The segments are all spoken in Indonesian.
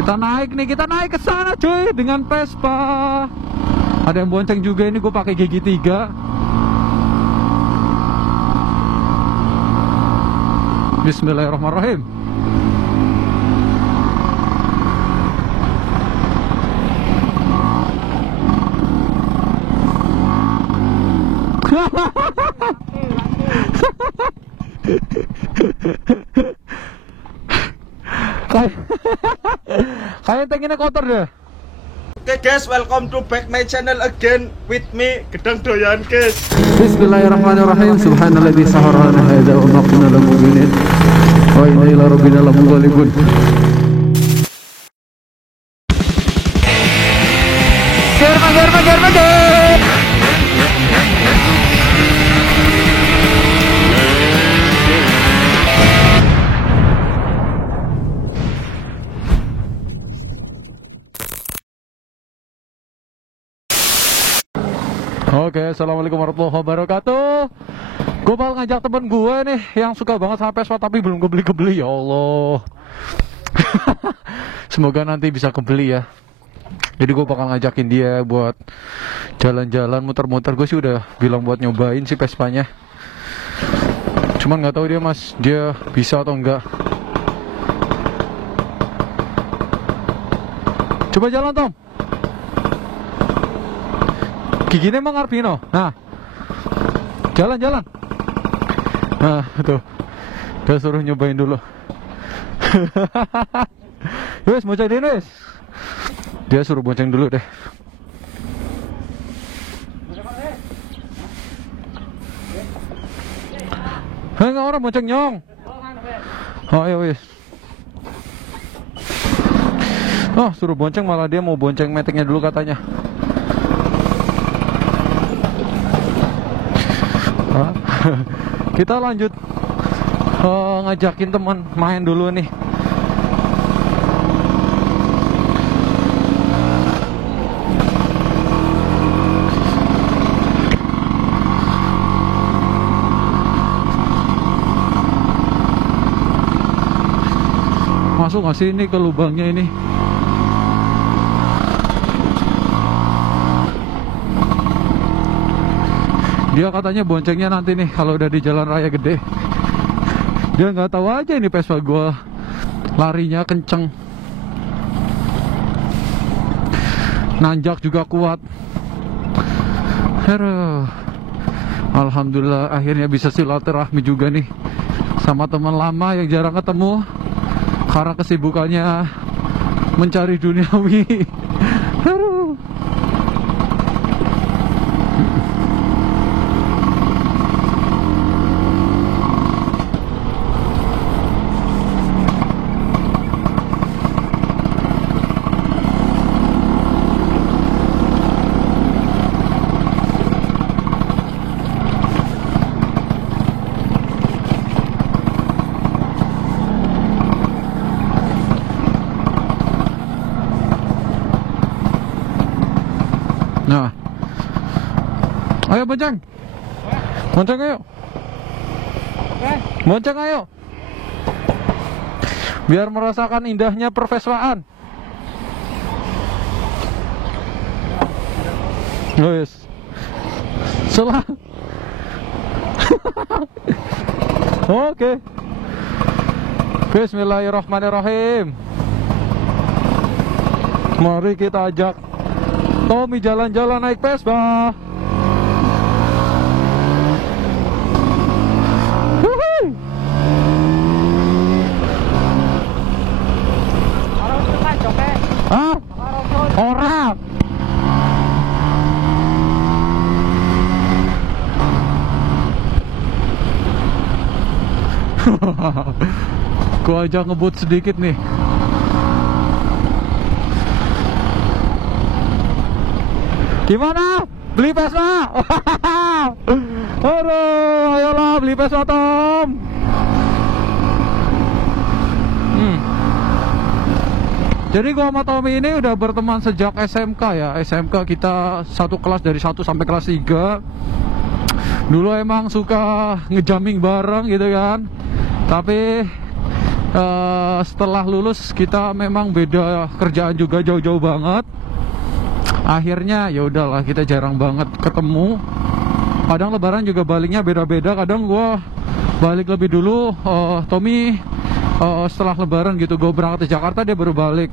Kita naik nih, kita naik ke sana cuy dengan Vespa. Ada yang bonceng juga ini, gue pakai gigi 3. Bismillahirrahmanirrahim. Kayak tankinya kotor deh. Oke guys, welcome to back my channel again with me Gedang Doyan guys. Bismillahirrahmanirrahim. Subhanalladzi sahara lana hadza wa ma kunna lahu muqrinin wa inna ila rabbina lamunqalibun. Germa. Oke, assalamualaikum warahmatullahi wabarakatuh. Gue bakal ngajak temen gue nih yang suka banget sama Vespa tapi belum kebeli. Ya Allah. Semoga nanti bisa kebeli ya. Jadi gue bakal ngajakin dia buat jalan-jalan muter-muter. Gue sih udah bilang buat nyobain si Vespanya. Cuman nggak tahu dia bisa atau enggak. Coba jalan Tom. Giginya emang Arvino. Nah, jalan. Nah, tuh. Udah suruh nyobain dulu. Wes, boncengin wes. Dia suruh bonceng dulu deh. Enggak orang bonceng nyong. Oh, ayo wes. Oh, suruh bonceng malah dia mau bonceng metiknya dulu katanya. Kita lanjut ngajakin teman main dulu nih. Masuk nggak sih ini ke lubangnya ini? Dia katanya boncengnya nanti nih kalau udah di jalan raya gede. Dia nggak tahu aja ini Vespa gua larinya kenceng, nanjak juga kuat. Aduh. Alhamdulillah akhirnya bisa silaturahmi juga nih sama teman lama yang jarang ketemu karena kesibukannya mencari duniawi. Aduh. Nah, ayo bonceng, ayo, bonceng ayo, biar merasakan indahnya pervespaan. Guys, Oke. Bismillahirrahmanirrahim. Mari kita ajak Tommy jalan-jalan naik Vespa. Hah? Orang. Gua ajak ngebut sedikit nih. Gimana? Beli Vespa? Aduh, ayolah beli Vespa Tom. Jadi gua sama Tommy ini udah berteman sejak SMK ya. SMK kita satu kelas dari 1 sampai kelas 3. Dulu emang suka ngejamming bareng gitu kan. Tapi setelah lulus kita memang beda kerjaan juga, jauh-jauh banget. Akhirnya ya udahlah, kita jarang banget ketemu. Kadang lebaran juga baliknya beda-beda. Kadang gua balik lebih dulu, Tommy setelah lebaran gitu. Gue berangkat ke Jakarta, dia baru balik.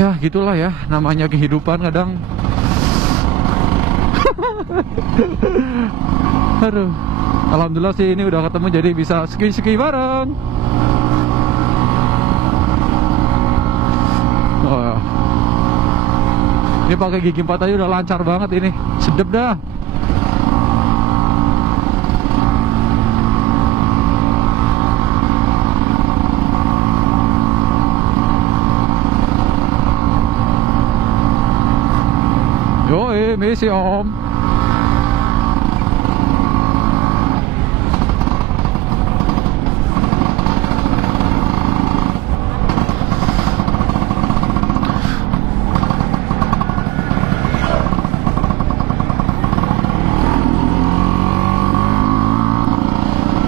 Ya gitulah ya, namanya kehidupan kadang. Aduh, alhamdulillah sih ini udah ketemu, jadi bisa ski-ski bareng. Oh, ini pakai gigi 4 aja udah lancar banget ini, sedep dah. Yoi, misi om.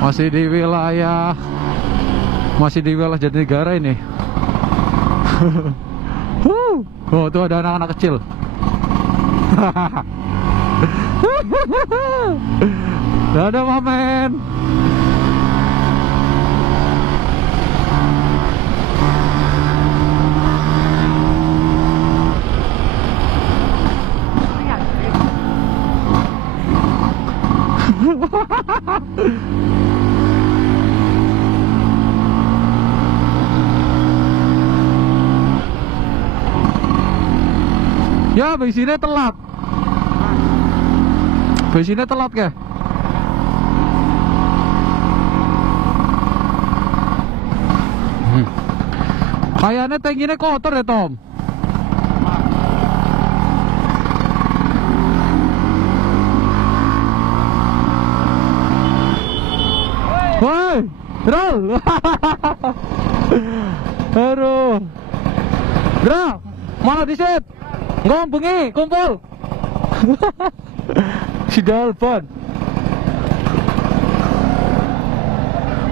Masih di wilayah Jatinegara ini. Oh, tuh ada anak-anak kecil. Dadah Mamen. Ya, bensinnya telat. Bensinnya telat ke? Kayaknya tangkinya kotor ya, Tom. Woi, Rol. Aduh. Bro, mana di set? Ngombengi, kumpul. Si Dalban.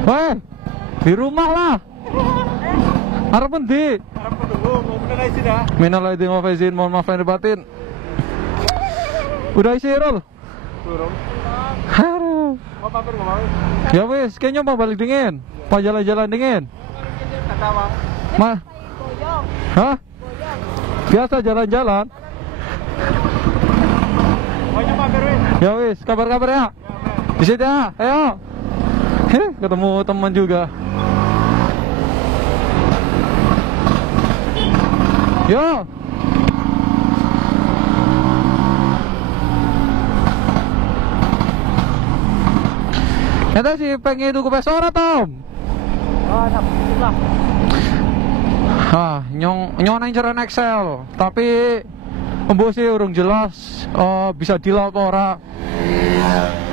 Weh, di rumah lah. Harap endi? Harap kedua, mau bener isi dah. Minal aidin wal faizin, mohon maaf lahir batin. Udah isi, Rol? Turun. Aduh. Mau pamer nggak mau? Ya wes, kayaknya mau balik dingin. Pak jalan-jalan dingin. Kata apa? Ma? Hah? Biasa jalan-jalan. Banyak pamer weh. Ya wis, kabar-kabar ya. Di situ ya, ayo. Ketemu teman juga. Yo. Kita sih pengen duku pesora, Tom. Oh, lah. Nyong nang jaran Excel, tapi embosnya urung jelas bisa deal apa ora.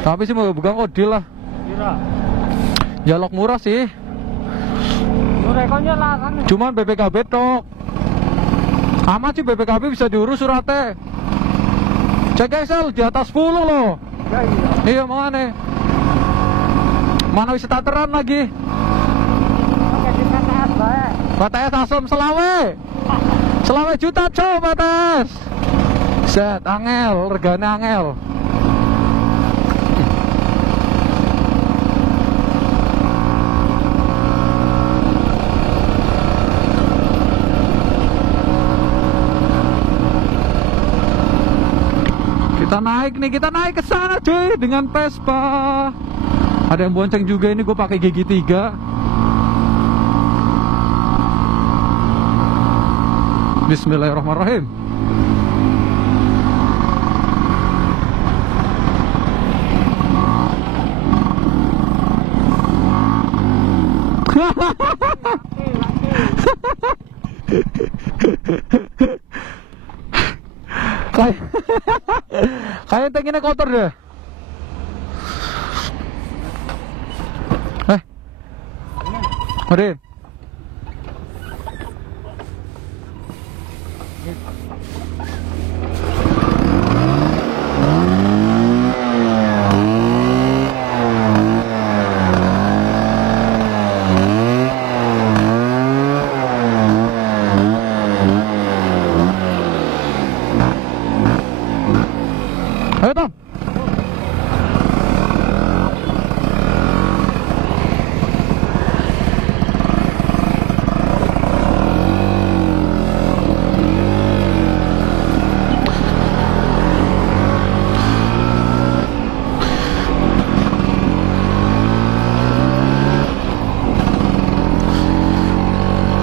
Tapi sih mau bukan kok deal lah. Kira. Jalok murah sih. Murah konyo lah kan. Cuman BPKB tok. Amat sih BPKB bisa diurus suratnya. Cek Excel di atas 10 loh. Ya iya. Iya mana? Mana bisa starteran lagi? Oke, di PTS bae. BTS asem selawe juta cow BTS. Set angel, regane angel. Kita naik ke sana cuy dengan Vespa. Ada yang bonceng juga, ini gue pakai gigi 3. Bismillahirrahmanirrahim. Kayak tankinya kotor deh. Odin.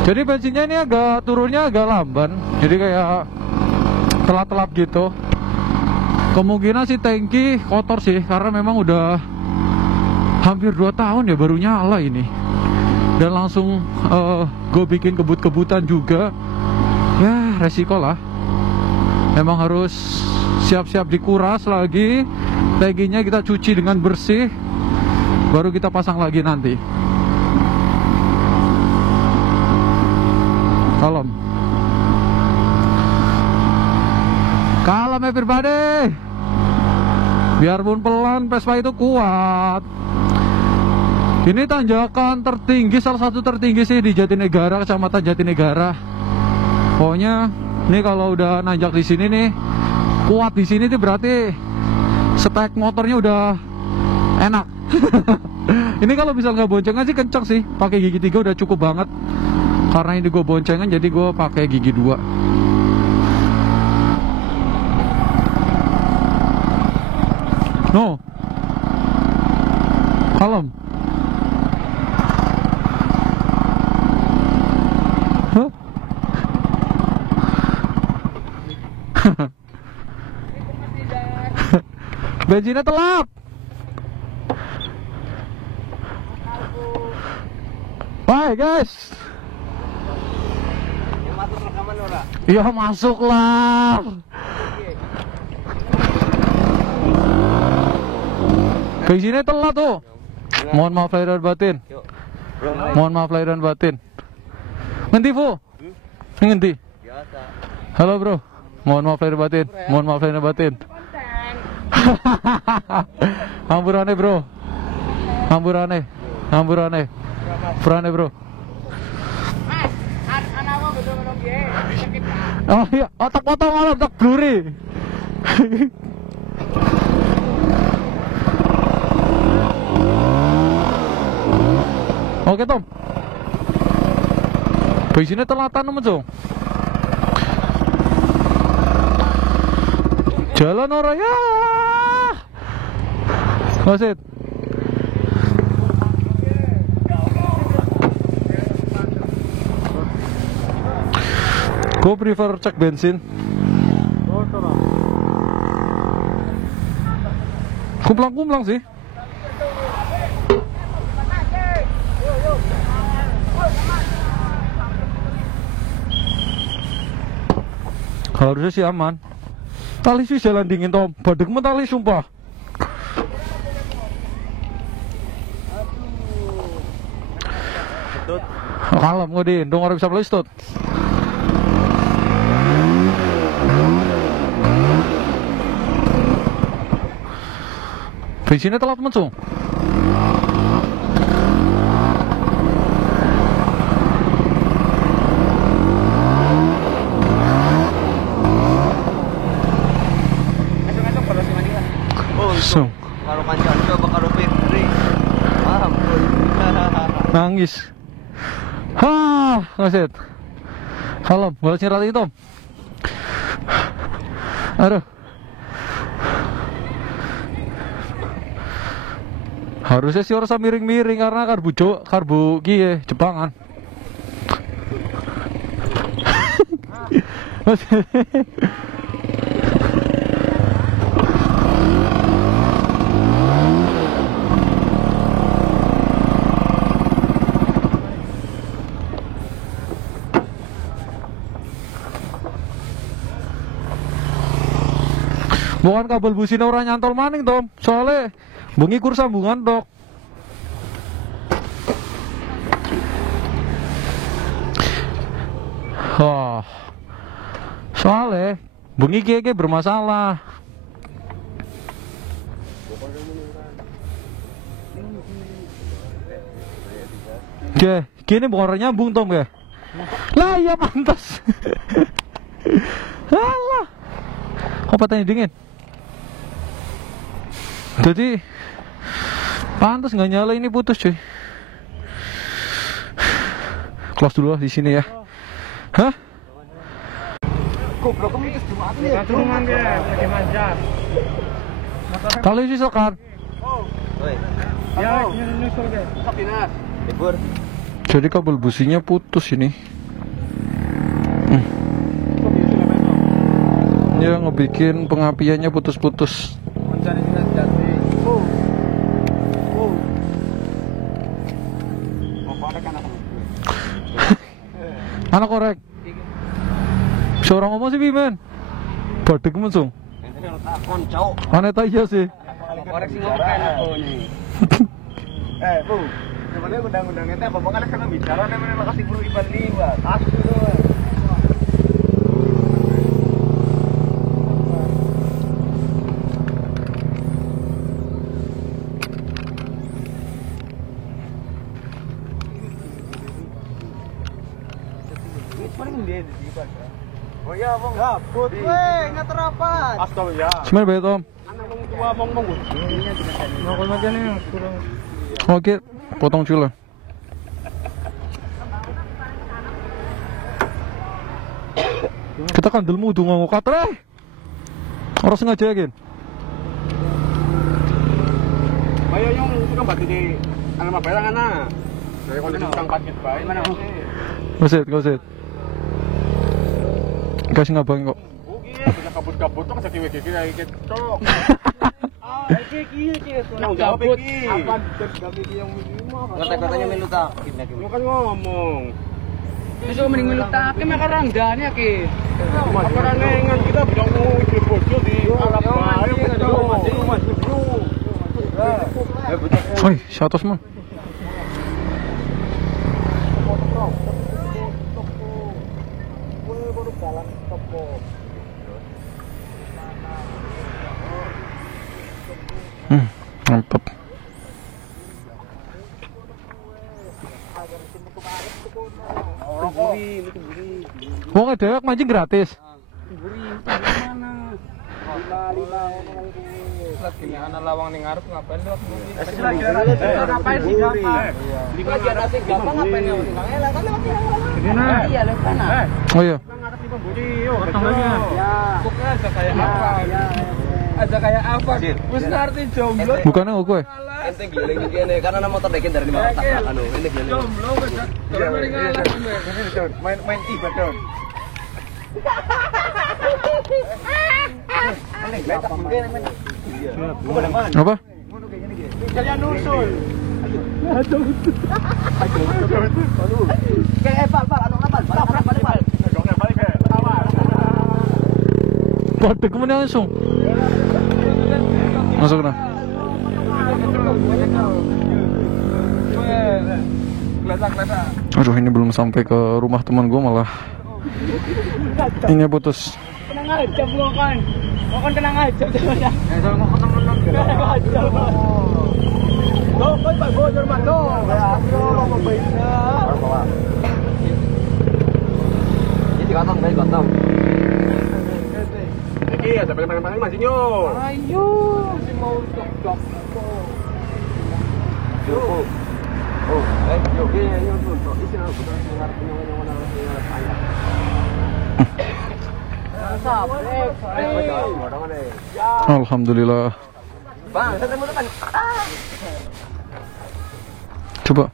Jadi bensinnya ini turunnya agak lamban, jadi kayak telat-telat gitu. Kemungkinan sih tangki kotor sih, karena memang udah hampir 2 tahun ya baru nyala ini. Dan langsung gue bikin kebut-kebutan juga. Ya resiko lah. Memang harus siap-siap dikuras lagi. Tangkinya kita cuci dengan bersih, baru kita pasang lagi nanti. Kalem. Kalem everybody. Biarpun pelan, Vespa itu kuat. Ini tanjakan tertinggi, salah satu tertinggi sih di Jatinegara, Kecamatan Jatinegara. Pokoknya ini kalau udah nanjak di sini nih, kuat di sini tuh berarti spek motornya udah enak. Ini kalau misal nggak boncengan sih kenceng sih, pakai gigi 3 udah cukup banget. Karena ini gue boncengan, jadi gue pakai gigi 2. No, kalem. Huh? Bensinnya telat. Bye guys. Iya masuk lah. Bensinnya telat tuh. Mohon maaf lahir dan batin. Mohon maaf lahir dan batin. Ngendi Fu? Ngendi? Halo bro. Mohon maaf lahir dan batin. Mohon maaf lahir dan batin. Hamburane bro. Hamburane. Hamburane. Hamburane bro. Oh iya, otak potong malah otak bluri. Oke Tom. Bensinnya telatan temen dong. Jalan orang ya. Wasit. Gue prefer cek bensin. Kumplang-kumplang sih. Harusnya sih aman. Tali sih jalan dingin Tom. Badek tali sumpah. Kalem ngodin, dong orang bisa melistut. Bensinnya telat mencung. Kalau kancan coba karo Fitri. Ampun. Nangis. Ngaset. Kalem, balas nyerat itu. Aduh. Harusnya sih orang miring-miring karena karbu kie Jepangan. Bukan kabel busine orang nyantol maning Tom, soalnya bengi kur sambungan dok. Soalnya bengi keke bermasalah. Oke, gini bukan orang nyambung Tom ya. Lah iya pantas. Alah. Kok patahnya dingin? Jadi pantas nggak nyala, ini putus cuy. Close dulu di sini ya. Hah? Kalau sih sekarang. Jadi kabel businya putus ini. Ya ngebikin pengapiannya putus-putus. Anak korek. Seorang ngomong sih Bimen. Badek mensung. Aneh tak iya sih. Korek sih ngomong kayak aku nih. Bu, sebenarnya undang-undang itu apa? Makanya kan bicara namanya makasih buru Iban liwat. Asli doang. Oh iya, Bang. Gabut, weh, nggak terapat. Astaga. Sebenarnya baik Tom. Anak wong tua mong-mong. Ngokol makan nih, kurang. Oke, potong cula. Kita kan dulu mudu ngomong katre. Orang sengaja yakin. Ayo yang tukang batu di anak mabarang anak. Dari kondisi tukang paket baik. Mana? Goset. Kasih ngabang kok. Oke, bisa kabut-kabut tuh kasih kiwe kayak gitu. Yang jawab iki. Apa yang Kata-katanya minta tak. Lu kan ngomong. Besok mending milu tak, mak orang dan ya ki. Apa ranengan kita bilang mau di bojo di Arab Bayo gitu. Oi, satu man. Mantap. Wong ada mancing gratis. Lagi anak lawang ning ngarep ngapain lewat buri? Ngapain sih gampang? Lagi ada sing gampang ngapain lewat nang elah kan lewat iya lewat sana. Oh iya. Pokoknya aja kayak apa? Aja kayak apa? Wis ngerti jomblo. Bukannya gue. Ente giling kene karena nama motor deken dari mana tak anu ini giling. Jomblo kan. Terus mending ngalah. Main tiba dong. Apa? Kalian nusul. Kayak Pak, anu apa? Balik. Badek kemana langsung? Masuk nah. Aduh, ini belum sampai ke rumah teman gue malah ini putus. Tenang aja, bukan. Bukan tenang aja. Jangan mau ketemu tenang aja. Lo, Pak Bojor Mando. Mau baiknya. Ini gotong, baik gotong. Iki ada paling mancing yo. Ayo, si mau dok. Yo. Oh, yo ge yo tuh. Isi aku tuh ngarep nyawa ayah. Alhamdulillah. Bang, saya temu teman. Coba.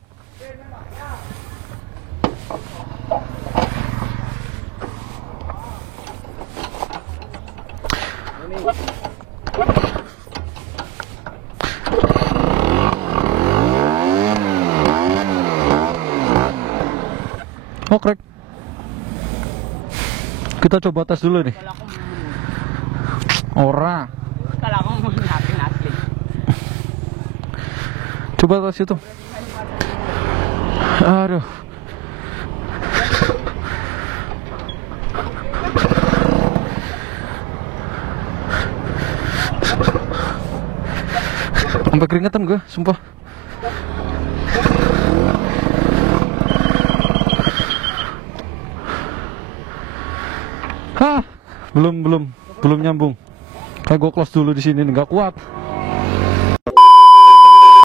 Oh, krek. Kita coba tes dulu nih. Ora. Kalau aku mau ngapain asli. Coba tes itu. Aduh. Sampai keringetan gue, sumpah. Hah, belum nyambung. Kayak gue close dulu di sini, nggak kuat.